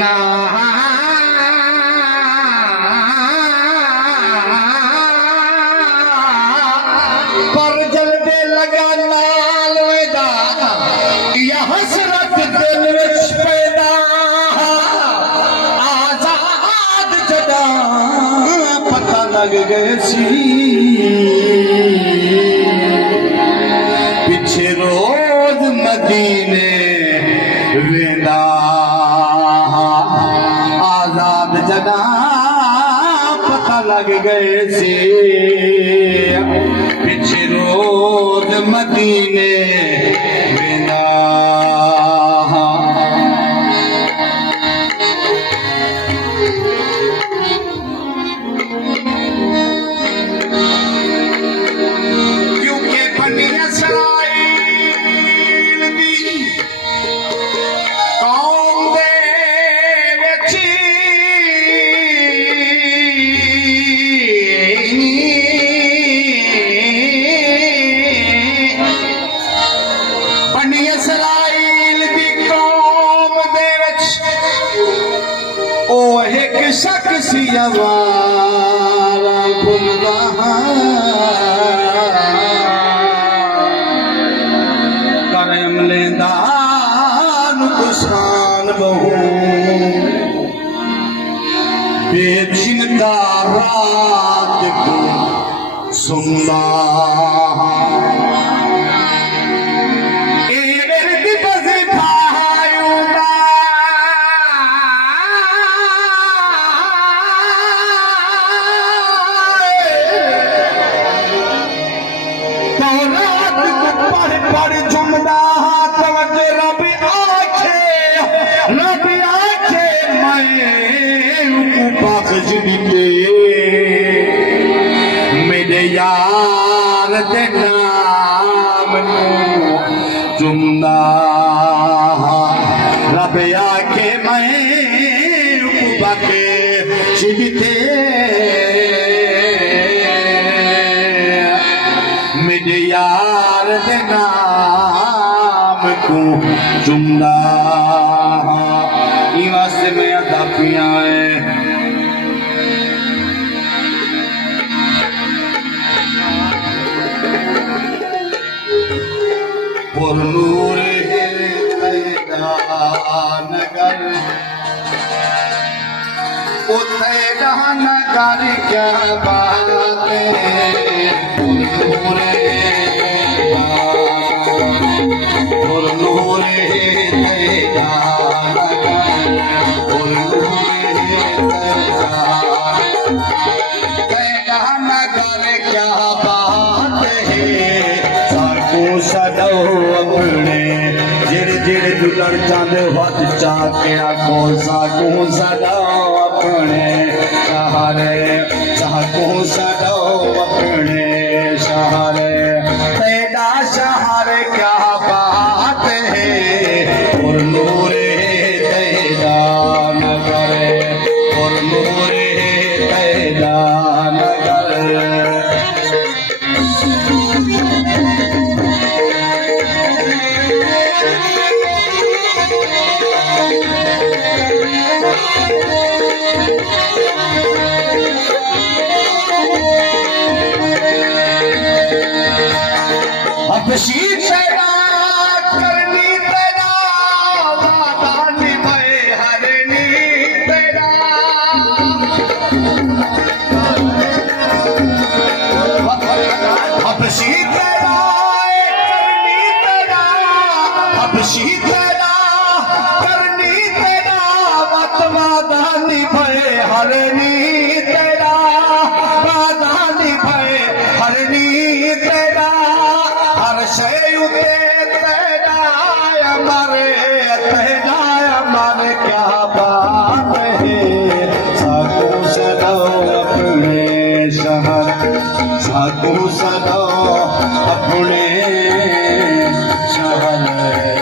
ना पर जल्दे लगा नाल वेदा यह हसरत दिल विच पैदा आजाद जदा पता लग गए सी पिछे रोज मदीने वेंदा आजाद जदा पता लग गए सी पिछे रोज मदीने वेंदा क्योंकि बनिया सराय दी कौम दे विच बनिया सराय दी कौम दे विच ओ एक शख्स आवारा घुमदा करम लेंदा नुकसान बहु बेचिंता रात को सुंदा मेरे यार दे नाम चुमदा रब आखे मैं रुकबा के छिड़ते मेरे यार दे नाम को चुमदा ई वास्ते मैं अदा पिया है और नूर पैदा नगर ओ पैदा नगर क्या बात है और नूर पैदा नगर और नूर पैदा नगर क्या बात है सदो अपने जिड़ जिड़ जुलड़ चंद हथ चाके आखो साकू सदो अपने सहारे साकू सदो अपने सहारे तेरा सहारे क्या बात है और नूरे तेरा नगर और नूरे तेरा नगर बशीर पैदा करनी पैदा वादा निभाए हरनी पैदा बशीर पैदा करनी पैदा बशीर पैदा करनी पैदा वादा निभाए हरनी तेरा वादा निभाए हरनी तेरा अमर क्या बात है साकू सदो अपने शहर साकू सदो अपने शहर